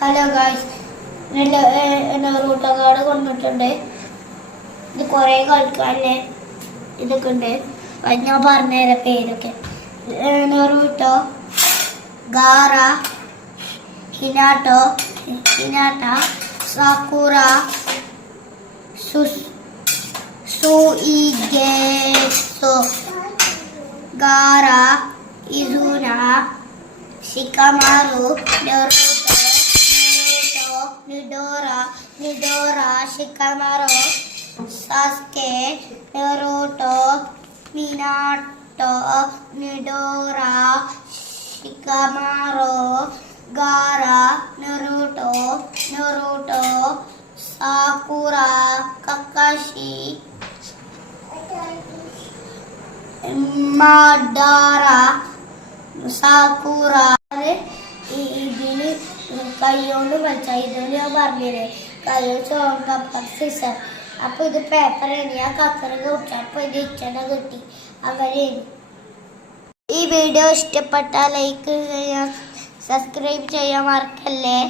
Hello guys, Naruto card കൊണ്ടിട്ടുണ്ട്. ഇത് കുറേ കളിക്കാല്ലേ ഇതൊക്കെ ഉണ്ട്. ഞാൻ പറഞ്ഞുതരാം പേരൊക്കെ. Naruto, Gaara, Hinata, Sakura, Suigetsu, Gaara, Izuna, Shikamaru, നിഡോറ, ഷിക്കമാറോ, സാസ്കെ, നെറൂട്ടോ, മിനാട്ടോ, നിഡോറ, Shikamaru, Gaara, Naruto, Sakura, Kakashi, Madara, Sakura. ഇതിന് കൈകൊണ്ട് കളിച്ചാൽ ഇതുകൊണ്ട് ഞാൻ പറഞ്ഞില്ലേ, കൈ ചോദിച്ചാൽ അപ്പൊ ഇത് പേപ്പറാണ്. ഞാൻ കക്കറൊക്കെ കുടിച്ചു. അപ്പൊ ഇത് ഇച്ചട കിട്ടി. അങ്ങനെ ഈ വീഡിയോ ഇഷ്ടപ്പെട്ടാൽ ലൈക്ക് ചെയ്യാൻ, സബ്സ്ക്രൈബ് ചെയ്യാൻ മറക്കല്ലേ.